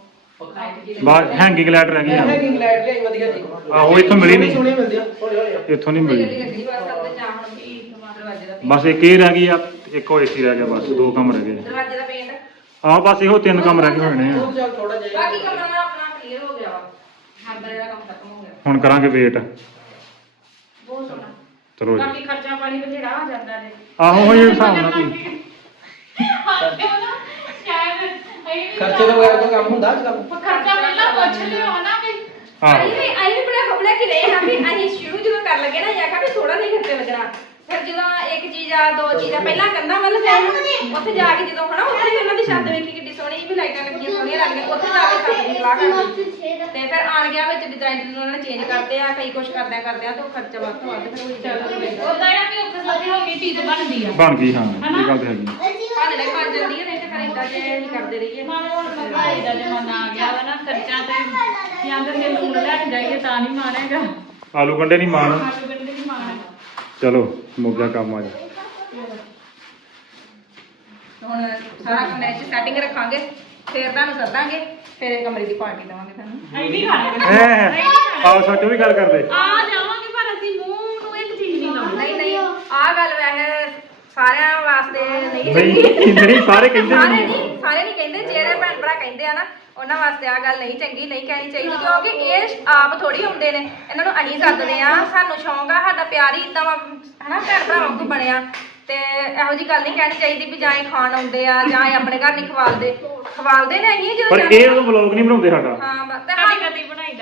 [SPEAKER 4] ਜੀ
[SPEAKER 3] ਬਾਹਰ ਹੈਂਗਿੰਗ ਲਾਈਟ ਰਹਿ ਗਈ
[SPEAKER 1] ਇਹ
[SPEAKER 3] ਆ।
[SPEAKER 1] ਹੈਂਗਿੰਗ ਲਾਈਟ ਲਈ ਵਧੀਆ ਜੀ।
[SPEAKER 3] ਆਹੋ, ਇੱਥੋਂ ਮਿਲੀ ਨਹੀਂ।
[SPEAKER 1] ਸੋਹਣੀ ਮਿਲਦੀ ਆ। ਹੌਲੀ ਹੌਲੀ ਆ।
[SPEAKER 3] ਇੱਥੋਂ ਨਹੀਂ ਮਿਲੀ।
[SPEAKER 4] ਗੱਡੀ ਬਸ ਆਪਣੇ ਚਾਹਣ ਵੀ ਦਰਵਾਜ਼ੇ ਦਾ
[SPEAKER 3] ਬਸ ਇੱਕ ਇਹ ਰਹਿ ਗਈ ਆ ਇੱਕ ਉਹ ਏਸੀ ਰਹਿ ਗਿਆ ਬਸ ਦੋ ਕੰਮ ਰਹਿ ਗਏ।
[SPEAKER 4] ਦਰਵਾਜ਼ੇ ਦਾ ਪੇਂਟ
[SPEAKER 3] ਆਹ ਬਸ ਇਹੋ ਤਿੰਨ ਕੰਮ ਰਹਿ ਗਏ ਹੋਣੇ ਆ।
[SPEAKER 1] ਚੱਲ ਥੋੜਾ ਜਿਹਾ
[SPEAKER 4] ਬਾਕੀ ਕਮਰਾ ਆਪਣਾ ਕਲੀਅਰ ਹੋ ਗਿਆ ਵਾ। ਅੰਦਰ ਜਿਹੜਾ ਕੰਮ ਖਤਮ ਹੋ ਗਿਆ।
[SPEAKER 3] ਹੁਣ ਕਰਾਂਗੇ ਵੇਟ
[SPEAKER 7] ਬਹੁਤ ਸੋਹਣਾ।
[SPEAKER 3] ਚਲੋ ਜੀ।
[SPEAKER 7] ਬਾਕੀ ਖਰਚਾ ਪਾਣੀ ਬਥੇਰਾ ਆ ਜਾਂਦਾ ਜੇ।
[SPEAKER 3] ਆਹੋ ਇਹ ਹਿਸਾਬ ਨਾਲ ਕੋਈ
[SPEAKER 7] ਹਾਂ ਕਿਉਂ ਨਾ ਸ਼ਾਇਦ ਅਸੀਂ ਵੀ
[SPEAKER 1] ਖਰਚੇ ਤੋਂ ਬਗੈਰ ਕੋਈ ਕੰਮ ਹੁੰਦਾ ਅੱਜ ਕੱਲ੍ਹ?
[SPEAKER 7] ਖਰਚਾ ਪਹਿਲਾਂ ਪੁੱਛ ਲਿਓ ਨਾ ਵੀ।
[SPEAKER 3] ਆਹੋ।
[SPEAKER 4] ਅਸੀਂ ਵੀ ਅਸੀਂ ਵੀ ਬੜਾ ਖਬਲੇ ਕਿ ਰਹੇ ਹਾਂ ਵੀ ਅਸੀਂ ਸ਼ੁਰੂ ਜਦੋਂ ਕਰ ਲੱਗੇ ਨਾ ਇਹ ਆਖਿਆ ਵੀ ਥੋੜਾ ਨਹੀਂ ਖਰਚੇ ਲੱਗਣਾ। ਫਿਰ ਜਦੋਂ ਇੱਕ ਚੀਜ਼ ਆ ਦੋ ਚੀਜ਼ਾਂ ਪਹਿਲਾਂ ਕੰਦਾ ਵੱਲ ਜਾਣ। ਉੱਥੇ ਜਾ ਕੇ ਜਦੋਂ ਹਨਾ ਉੱਥੇ ਵੀ ਉਹਨਾਂ ਦੀ ਛੱਤ ਵੇਖੀ ਕਿੱਡੀ ਸੋਹਣੀ ਵੀ ਲਾਈਟਾਂ ਲੱਗੀਆਂ ਸੋਹਣੀਆਂ ਲੱਗਦੀਆਂ ਉੱਥੇ ਜਾ ਕੇ ਛੱਤ ਦੀ ਸਲਾਹ ਕਰਨੀ। ਤੇ ਫਿਰ ਆਣ ਗਿਆ ਵਿੱਚ ਡਿਜ਼ਾਈਨ ਉਹਨਾਂ ਨੇ ਚੇਂਜ ਕਰਤੇ ਆ ਕਈ ਕੁਛ ਕਰਦਿਆਂ ਕਰਦਿਆਂ ਤੇ ਉਹ ਖਰਚਾ ਵੱਧ ਤੋਂ ਵੱਧ ਫਿਰ ਹੋਈ ਜਾਂਦਾ
[SPEAKER 7] ਉਹਦਾ ਇਹ ਵੀ ਉੱਥੇ ਸੋਚੇ ਹੋ ਗਈ ਚੀਜ਼ ਬਣਦੀ ਆ।
[SPEAKER 3] ਬਣ ਗਈ ਹਾਂ ਇਹ ਗੱਲ ਤੇ ਹੈਗੀ।
[SPEAKER 4] ਭਾਣੇ ਲੈ ਬਣ ਜਾਂਦੀ ਹੈ ਨਹੀਂ ਤੇ ਫਿਰ ਇਦਾਂ ਜੇ ਨਹੀਂ ਕਰਦੇ ਰਹੀਏ।
[SPEAKER 7] ਮਾਰੇ ਹੁਣ ਮਹਿੰਗਾਈ ਦਾ ਜ਼ਮਾਨਾ ਆ ਗਿਆ ਵਾ ਨਾ ਖਰਚਾ ਤੇ ਜਾਂ ਤੇ ਲੂਣ ਲੈ ਕੇ ਜਾਈਏ ਤਾਂ ਨਹੀਂ ਮਾਣੇਗਾ।
[SPEAKER 3] ਆਲੂ ਗੰਡੇ ਨਹੀਂ ਮਾਣ।
[SPEAKER 7] ਆਲੂ ਗੰਡੇ ਨਹੀਂ ਮਾਣੇਗਾ।
[SPEAKER 3] ਚਲੋ ਮੁੱਕ ਗਿਆ ਕੰਮ ਅੱਜ
[SPEAKER 4] ਹੁਣ ਸਾਰਾ ਕਮਰੇ 'ਚ ਸੈਟਿੰਗ ਰੱਖਾਂਗੇ ਫਿਰ ਤੁਹਾਨੂੰ ਸੱਦਾਂਗੇ ਫਿਰ ਇਹ ਕਮਰੇ ਦੀ ਪਾਰਟੀ ਦੇਵਾਂਗੇ ਤੁਹਾਨੂੰ।
[SPEAKER 7] ਅਸੀਂ ਨਹੀਂ ਖਾਣੇ
[SPEAKER 3] ਐ ਆਓ ਸੱਚੋ ਵੀ ਗੱਲ ਕਰਦੇ।
[SPEAKER 7] ਆ ਜਾਵਾਂਗੇ ਪਰ ਅਸੀਂ ਮੂੰਹ ਨੂੰ ਇੱਕ ਚੀਜ਼ ਨਹੀਂ ਲਾਉਣੀ।
[SPEAKER 4] ਨਹੀਂ ਨਹੀਂ ਆਹ ਗੱਲ ਵੈਸੇ ਸਾਰਿਆਂ ਵਾਸਤੇ ਨਹੀਂ।
[SPEAKER 3] ਨਹੀਂ ਨਹੀਂ ਸਾਰੇ ਕਹਿੰਦੇ
[SPEAKER 4] ਸਾਰੇ
[SPEAKER 3] ਨਹੀਂ।
[SPEAKER 4] ਨਹੀਂ ਸਾਰੇ ਨਹੀਂ ਕਹਿੰਦੇ ਜਿਹੜੇ ਭੈਣ ਕਹਿੰਦੇ ਆ ਨਾ ਉਹਨਾਂ ਵਾਸਤੇ ਆ ਗੱਲ ਨਹੀਂ ਚੰਗੀ ਨਹੀਂ ਕਹਿਣੀ ਚਾਹੀਦੀ ਕਿਉਂਕਿ ਇਹ ਆਪ ਥੋੜੀ ਹੁੰਦੇ ਨੇ ਇਹਨਾਂ ਨੂੰ ਅਸੀਂ ਸੱਦਦੇ ਆ ਸਾਨੂੰ ਸ਼ੌਂਕ ਆ ਸਾਡਾ ਪਿਆਰ ਹੀ ਇਦਾਂ ਹਨਾ ਭੈਣ ਭਰਾ ਵਾਂਗੂ ਬਣਿਆ। ਤੇ ਇਹੋ ਜੀ ਗੱਲ ਨਹੀਂ ਕਹਿਣੀ ਚਾਹੀਦੀ ਵੀ ਜਾਂ ਇਹ ਖਾਣ ਆਉਂਦੇ ਆ ਜਾਂ ਇਹ ਆਪਣੇ ਘਰ ਨਹੀਂ ਖਵਾਲਦੇ। ਖਵਾਲਦੇ ਨੇ ਅਸੀਂ ਜਦੋਂ
[SPEAKER 3] ਪਰ
[SPEAKER 4] ਜਾਂਦੇ
[SPEAKER 3] ਇਹ ਉਹ ਵਲੌਗ ਨਹੀਂ ਬਣਾਉਂਦੇ ਸਾਡਾ।
[SPEAKER 4] ਹਾਂ ਬਸ ਤੇ
[SPEAKER 7] ਕਦੀ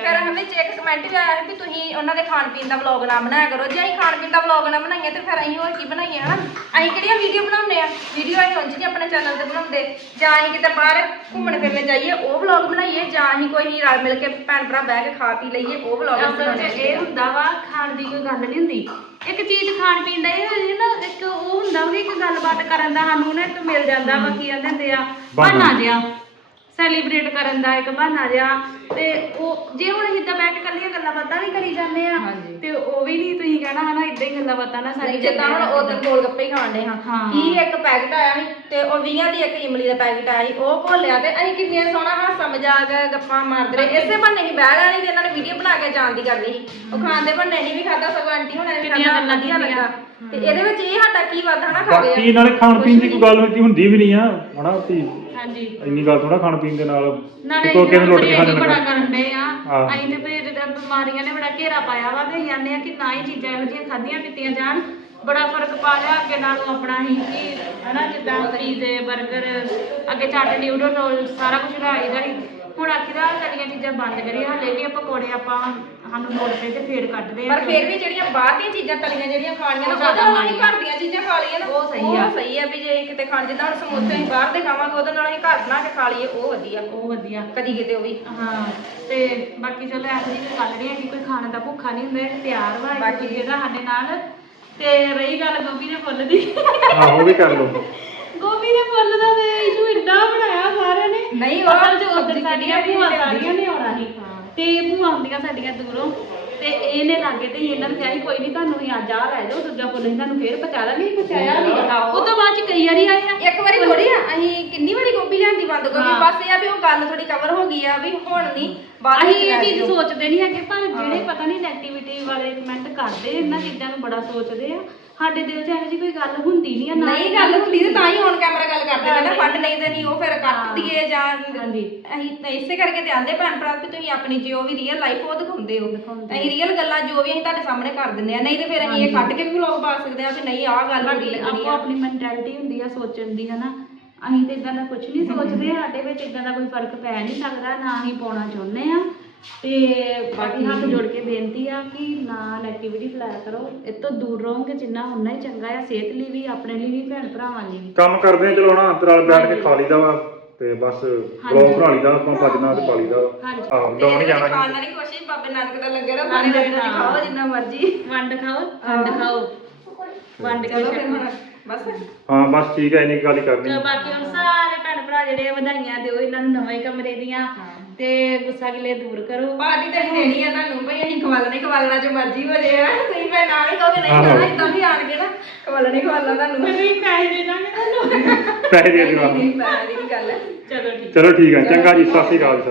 [SPEAKER 4] ਹਾਂ
[SPEAKER 7] ਕਦੀ ਬਣਾਈਦਾ
[SPEAKER 4] ਫਿਰ ਹਮੇ ਚ ਇੱਕ ਕਮੈਂਟ ਵੀ ਆਇਆ ਸੀ ਵੀ ਤੁਸੀਂ ਉਹਨਾਂ ਦੇ ਖਾਣ ਪੀਣ ਦਾ ਵਲੌਗ ਨਾ ਬਣਾਇਆ ਕਰੋ। ਜੇ ਅਸੀਂ ਖਾਣ ਪੀਣ ਦਾ ਵਲੌਗ ਨਾ ਬਣਾਈਏ ਤੇ ਫਿਰ ਅਸੀਂ ਹੋਰ ਕੀ ਬਣਾਈਏ ਹਨਾ? ਅਸੀਂ ਕਿਹੜੀਆਂ ਵੀਡੀਓ ਬਣਾਉਂਦੇ ਆ ਵੀਡੀਓ ਅਸੀਂ ਉਂਝ ਨਹੀਂ ਆਪਣੇ ਚੈਨਲ ਤੇ ਬਣਾਉਂਦੇ। ਜਾਂ ਅਸੀਂ ਕਿਤੇ ਬਾਹਰ ਘੁੰਮਣ ਫਿਰਨ ਜਾਈਏ ਉਹ ਵਲੌਗ ਬਣਾਈਏ ਜਾਂ ਅਸੀਂ ਕੋਈ ਰਲ ਮਿਲ ਕੇ ਭੈਣ ਭਰਾ ਬਹਿ ਕੇ ਖਾ ਪੀ ਲਈਏ ਉਹ ਵਲੌਗ
[SPEAKER 7] ਅਸਲ 'ਚ ਇਹ ਹੁੰਦਾ ਵਾ ਖਾਣ ਦੀ ਕੋਈ ਗੱਲ ਨਹੀਂ ਹੁੰਦੀ। ਇੱਕ ਚੀਜ਼ ਖਾਣ ਪੀਣ ਦਾ ਇਹ ਹੁੰਦੀ ਨਾ ਇੱਕ ਉਹ ਹੁੰਦਾ ਵੀ ਇੱਕ ਗੱਲਬਾਤ ਕਰਨ ਦਾ ਸਾਨੂੰ ਨਾ ਇੱਕ ਮਿਲ ਜਾਂਦਾ ਵਾ ਕੀ ਕਹਿੰਦੇ ਹੁੰਦੇ ਆ? ਬਹਾਨਾ ਜਿਹਾ। ਸੈਲੀਬ੍ਰੇਟ ਕਰਨ ਦਾ ਇੱਕ ਬਹਾਨਾ ਜਿਹਾ। ਤੇ ਉਹ ਜੇ ਹੁਣ ਅਸੀਂ ਤਾਂ ਬੈਠ ਕੇ ਕੱਲੀਆਂ ਗੱਲਾਂ ਬਾਤਾਂ ਵੀ ਕਰੀ ਜਾਂਦੇ ਆ ਤੇ ਉਹ ਵੀ ਨਹੀਂ ਤੁਸੀਂ ਕਹਿਣਾ ਹਨਾ ਇਦਾਂ ਹੀ ਗੱਲਾਂ ਬਾਤਾਂ ਨਾ ਸਾਰੀ
[SPEAKER 4] ਜਿੱਦਾਂ ਹੁਣ ਉਹ ਦਿਨ ਗੋਲ ਗੱਪੇ ਹੀ ਖਾਣ ਦੇ ਹਾਂ।
[SPEAKER 7] ਹਾਂ।
[SPEAKER 4] ਕੀ ਇੱਕ ਪੈਕਟ ਆਇਆ ਸੀ ਤੇ ਉਹ 20 ਦੀ ਇੱਕ ਇਮਲੀ ਦਾ ਪੈਕਟ ਆਇਆ ਸੀ ਉਹ ਘੋਲਿਆ ਤੇ ਅਸੀਂ ਕਿੰਨੇ ਸੋਹਣਾ ਹਾਸਾ ਮਜ਼ਾਕ ਗੱਪਾਂ ਮਾਰਦੇ ਰਹੇ। ਇਸੇ ਬਹਾਨੇ ਹੀ ਬਹਿ ਲੈਣੀ ਤੇ ਇਹਨਾਂ ਨੇ ਵੀਡੀਓ ਬਣਾ ਕੇ ਜਾਣ ਦੀ ਕਰਨੀ ਸੀ। ਉਹ ਖਾਣ ਦੇ ਬਹਾਨੇ ਨਹੀਂ ਵੀ ਖਾਦਾ ਸਗੋਂ ਆਂਟੀ ਹੁਣਾਂ ਨੇ ਵੀ
[SPEAKER 7] ਕਿੰਨੀਆਂ
[SPEAKER 4] ਖਾਧਾ,
[SPEAKER 7] ਗੱਲਾਂ
[SPEAKER 4] ਵਧੀਆ
[SPEAKER 7] ਕੀਤੀਆਂ।
[SPEAKER 4] ਲੱਗਾ। ਤੇ ਇਹਦੇ ਵਿੱਚ ਇਹ ਸਾਡਾ ਕੀ ਵਾਧਾ ਨਾ ਖਾ
[SPEAKER 3] ਬਾਕੀ ਨਾਲੇ ਖਾਣ ਪੀਣ ਦੀ ਕੋਈ ਗੱਲ ਹੁੰਦੀ ਹੁੰਦੀ ਵੀ ਨਹੀਂ ਆ। ਹਨਾ ਵੀ
[SPEAKER 7] ਹਾਂਜੀ।
[SPEAKER 3] ਇੰਨੀ ਗੱਲ ਥੋੜਾ ਖਾਣ ਪੀਣ ਦੇ ਨਾਲ।
[SPEAKER 7] ਨਾਲੇ
[SPEAKER 3] ਇੱਕੋ ਕਿਵੇਂ ਲੁੱਟ ਕੇ ਖਾ
[SPEAKER 7] ਬੜਾ
[SPEAKER 3] ਲੈਣਾ
[SPEAKER 7] ਕਰਨ ਦੇ ਆ।
[SPEAKER 3] ਹਾਂ।
[SPEAKER 7] ਅਸੀਂ ਤੇ ਫਿਰ ਜਿੱਦਾਂ ਬਿਮਾਰੀਆਂ ਨੇ ਬੜਾ ਘੇਰਾ ਪਾਇਆ ਵਾ ਤੇ ਜਾਂਦੇ ਆ ਕਿ ਨਾ ਹੀ ਚੀਜ਼ਾਂ ਇਹੋ ਜਿਹੀਆਂ ਖਾਧੀਆਂ ਪੀਤੀਆਂ ਜਾਣ। ਬੜਾ ਫ਼ਰਕ ਪਾ ਲਿਆ ਅੱਗੇ ਨਾਲੋਂ ਆਪਣਾ ਹੀ ਕਿ ਹਨਾ ਜਿੱਦਾਂ ਪੀਜ਼ੇ 버ਗਰ ਅੱਗੇ ਚਾਟ ਨਿਊਡਲ ਰੋਲ ਸਾਰਾ ਕੁਝ ਖਾਈਦਾ ਸੀ। ਹੁਣ ਆਖਿਰਾ ਤਲੀਆਂ ਚੀਜ਼ਾਂ ਬੰਦ ਕਰੀ ਹਾਲੇ ਵੀ ਪਕੌੜੇ ਆਪਾਂ ਸਾਨੂੰ ਲੋੜ ਪਏ ਤੇ ਫੇਰ ਕੱਢਦੇ ਆ।
[SPEAKER 4] ਪਰ ਫਿਰ ਵੀ ਜਿਹੜੀਆਂ ਬਾਹਰ ਦੀਆਂ ਚੀਜ਼ਾਂ ਤਲੀਆਂ ਜਿਹੜੀਆਂ ਖਾਣੀਆਂ ਨਾ
[SPEAKER 7] ਉਹ
[SPEAKER 4] ਉਹਦੇ ਨਾਲ ਅਸੀਂ
[SPEAKER 7] ਮਾੜੀਆਂ।
[SPEAKER 4] ਘਰ ਦੀਆਂ ਚੀਜ਼ਾਂ ਖਾ ਲਈਏ ਨਾ।
[SPEAKER 7] ਉਹ ਸਹੀ ਆ।
[SPEAKER 4] ਉਹ ਸਹੀ ਆ ਵੀ ਜੇ ਕਿਤੇ ਖਾਣ ਜਿੱਦਾਂ ਹੁਣ ਸਮੋਸੇ ਅਸੀਂ ਬਾਹਰ ਦੇ ਖਾਵਾਂਗੇ ਉਹਦੇ ਨਾਲ ਅਸੀਂ ਘਰ ਬਣਾ ਕੇ ਖਾ ਲਈਏ ਉਹ ਵਧੀਆ।
[SPEAKER 7] ਉਹ ਵਧੀਆ।
[SPEAKER 4] ਕਦੀ ਕਿਤੇ ਉਹ ਵੀ।
[SPEAKER 7] ਹਾਂ ਤੇ ਬਾਕੀ ਚਲੋ ਇਹੋ ਜਿਹੀ ਕੋਈ ਗੱਲ ਨਹੀਂ ਹੈ ਕਿ ਕੋਈ ਖਾਣੇ ਦਾ ਭੁੱਖਾ ਨਹੀਂ ਹੁੰਦਾ ਇਹ ਪਿਆਰ ਵਾ ਇੱਕ
[SPEAKER 4] ਬਾਕੀ-
[SPEAKER 7] ਦੂਜੇ ਦਾ ਸਾਡੇ ਨਾਲ। ਤੇ ਰਹੀ ਗੱਲ ਗੋਭੀ ਦੇ ਫੁੱਲ ਦੀ।
[SPEAKER 3] ਆਹੋ ਉਹ ਵੀ ਕਰ ਲਓ।
[SPEAKER 7] ਗੋਭੀ ਦੇ ਫੁੱਲ ਦਾ ਤੇ ਇਸ਼ੂ ਏਡਾ ਬਣਾਇਆ ਸਾਰਿਆਂ ਨੇ।
[SPEAKER 4] ਨਹੀਂ, ਉਹ
[SPEAKER 7] ਅਸਲ 'ਚ ਉਧਰ ਸਾਡੀਆਂ ਭੂਆ ਨੇ ਆਉਣਾ ਸੀ। ਤੇ ਭੂਆ ਆਉਂਦੀਆਂ ਸਾਡੀਆਂ ਦੂਰੋਂ। ਤੇ ਇਹਨੇ ਲਾਗੇ ਤੇ ਇਹਨਾਂ ਨੂੰ ਕਿਹਾ ਸੀ ਕੋਈ ਨਹੀਂ ਤੁਹਾਨੂੰ ਹੀ ਅੱਜ ਆ ਲੈ ਜਾਓ ਦੂਜਾ ਫੁੱਲ ਅਸੀਂ ਤੁਹਾਨੂੰ ਫੇਰ ਪਹੁੰਚਾ ਦਾਂਗੇ ਪਹੁੰਚਾਇਆ ਨਹੀਂ ਉਹ ਤੋਂ ਬਾਅਦ ਚ ਕਈ ਵਾਰੀ ਆਏ ਆ।
[SPEAKER 4] ਇੱਕ ਵਾਰੀ ਥੋੜੀ ਆ ਅਸੀਂ ਕਿੰਨੀ ਵਾਰੀ ਗੋਭੀ ਲਿਆਂਦੀ ਬੰਦ ਗੋਭੀ। ਬਸ ਇਹ ਆ ਵੀ ਉਹ ਗੱਲ ਥੋੜੀ ਕਵਰ ਹੋ ਗਈ ਆ ਵੀ ਹੁਣ ਨਹੀਂ ਬਾਅਦ
[SPEAKER 7] ਅਸੀਂ ਇਹ ਚੀਜ਼। ਸੋਚਦੇ ਨਹੀਂ ਹੈਗੇ ਪਰ ਜਿਹੜੇ ਪਤਾ ਨਹੀਂ ਨੈਗੇਟਿਵਿਟੀ ਵਾਲੇ ਕਮੈਂਟ ਕਰਦੇ ਇਹਨਾਂ ਚੀਜ਼ਾਂ ਨੂੰ ਬੜਾ ਸੋਚਦੇ ਆ। ਸਾਡੇ ਦਿਲ 'ਚ ਇਹੋ ਜਿਹੀ ਕੋਈ ਗੱਲ ਹੁੰਦੀ ਨਹੀਂ ਆ ਨਾ
[SPEAKER 4] ਨਹੀਂ ਗੱਲ ਹੁੰਦੀ ਤੇ ਤਾਂ ਹੀ ਹੁਣ ਕੈਮਰਾ ਗੱਲ ਕਰਦੇ ਨੇ ਨਾ ਫੰਡ ਨਹੀਂ ਤੇ ਨਹੀਂ ਉਹ ਫਿਰ ਕੱਟ। ਦਈਏ ਜਾਂ
[SPEAKER 7] ਹਾਂਜੀ।
[SPEAKER 4] ਅਸੀਂ ਤਾਂ ਇਸੇ ਕਰਕੇ ਤੇ ਆਂਦੇ ਭੈਣ ਭਰਾ ਵੀ ਤੁਸੀਂ ਆਪਣੀ ਜੋ ਵੀ ਰੀਅਲ ਲਾਈਫ ਉਹ ਦਿਖਾਉਂਦੇ ਹੋ। ਅਸੀਂ ਰੀਅਲ ਗੱਲਾਂ ਜੋ ਵੀ ਅਸੀਂ ਤੁਹਾਡੇ ਸਾਹਮਣੇ ਕਰ ਦਿੰਦੇ ਆ ਨਹੀਂ ਤੇ ਫਿਰ ਅਸੀਂ ਇਹ ਕੱਟ ਕੇ ਵੀ ਵਲੌਗ ਪਾ ਸਕਦੇ ਆ ਵੀ ਨਹੀਂ ਆਹ ਗੱਲ ਬੁਰੀ ਲੱਗਣੀ
[SPEAKER 7] ਆਪੋ
[SPEAKER 4] ਆ।
[SPEAKER 7] ਆਪਣੀ ਮੈਂਟੈਲਿਟੀ ਹੁੰਦੀ ਆ ਸੋਚਣ ਦੀ ਹਨਾ। ਅਸੀਂ ਤੇ ਇਦਾਂ ਦਾ ਕੁਝ ਨਹੀਂ ਸੋਚਦੇ ਸਾਡੇ ਵਿੱਚ ਇਦਾਂ ਦਾ ਕੋਈ ਫ਼ਰਕ ਪੈ ਨਹੀਂ ਸਕਦਾ ਨਾ ਅਸੀਂ ਪਾਉਣਾ ਚਾਹੁੰਦੇ ਆ। ਤੇ ਬਾਕੀ ਹੱਥ ਜੋੜ ਕੇ ਬੇਨਤੀ ਆ ਕਿ ਨਾ ਨੈਗੇਟਿਵਿਟੀ ਫੈਲਾਇਆ ਕਰੋ। ਇਹ ਤੋਂ ਦੂਰ ਰਹੋਗੇ ਜਿੰਨਾ ਉਨਾ ਹੀ ਚੰਗਾ ਆ ਸਿਹਤ ਲਈ ਵੀ ਆਪਣੇ ਲਈ ਵੀ ਭੈਣ ਭਰਾਵਾਂ ਲਈ ਵੀ।
[SPEAKER 3] ਕੰਮ ਕਰਦੇ ਆ ਚਲੋ ਨਾ ਅੰਤਰਾਲ ਬੈਠ ਕੇ ਖਾ ਲਈਦਾ ਵਾ ਤੇ ਬਸ ਬਲੌਗ ਬਣਾ ਲਈਦਾ ਆਪਾਂ ਭੱਜਣਾ ਤੇ ਪਾ ਲਈਦਾ
[SPEAKER 7] ਹਾਂਜੀ।
[SPEAKER 3] ਆਹੋ ਡਾਉਣ ਨਹੀਂ ਜਾਣਾ
[SPEAKER 4] ਖਾਣ ਵਾਲੀ ਕੋਸ਼ਿਸ਼ ਬਾਬੇ ਨਾਨਕ ਦਾ ਲੱਗਿਆ ਰਹੋ ਸਾਰੇ
[SPEAKER 7] ਹਾਂ।
[SPEAKER 4] ਖਾਓ ਜਿੰਨਾ ਮਰਜ਼ੀ।
[SPEAKER 7] ਵੰਡ ਖਾਓ ਖੰਡ ਖਾਓ। ਵੰਡ ਕੇ
[SPEAKER 4] ਚਲੋ ਫਿਰ
[SPEAKER 7] ਛਕੋ।
[SPEAKER 4] ਹੁਣ ਬਸ।
[SPEAKER 3] ਹਾਂ ਬਸ ਠੀਕ ਹੈ ਇੰਨੀ ਗੱਲ ਹੀ ਕਰਨੀ।
[SPEAKER 7] ਤੇ ਬਾਕੀ ਹੁਣ ਜਿਹੜੇ ਆ ਵਧਾਈਆਂ ਦਿਓ ਇਹਨਾਂ ਨੂੰ ਨਵੇਂ ਕਮਰੇ ਦੀਆਂ ਤੇ ਗੁੱਸਾ ਗਿਲੇ ਦੂਰ ਕਰੋ।
[SPEAKER 4] ਪਾਰਟੀ ਤਾਂ ਅਸੀਂ ਦੇਣੀ ਆ ਤੁਹਾਨੂੰ ਭਈ ਅਸੀਂ ਖਵਾਲਣੇ ਖਵਾਲਣਾ ਜੋ ਮਰਜ਼ੀ ਹੋ ਜੇ ਤੁਸੀਂ ਮੈਂ ਨਾਲ ਹੀ ਕਹੋਗੇ ਨਹੀਂ। ਜਾਣਾ ਇਦਾਂ ਵੀ ਆਣ ਕੇ ਨਾ ਖਵਾਲਣੇ ਖਵਾਲਣਾ ਤੁਹਾਨੂੰ।
[SPEAKER 7] ਨਹੀਂ ਪੈਸੇ ਦੇ ਦਾਂਗੇ ਤੁਹਾਨੂੰ।
[SPEAKER 3] ਪੈਸੇ ਦੇ
[SPEAKER 4] ਨਹੀਂ
[SPEAKER 3] ਦਿਓ।
[SPEAKER 4] ਨਹੀਂ ਪੈਸੇ ਦੀ ਗੱਲ ਹੈ।
[SPEAKER 7] ਚਲੋ ਠੀਕ
[SPEAKER 3] ਚਲੋ ਠੀਕ ਹੈ ਚੰਗਾ ਜੀ ਸਤਿ ਸ਼੍ਰੀ ਅਕਾਲ ਨੂੰ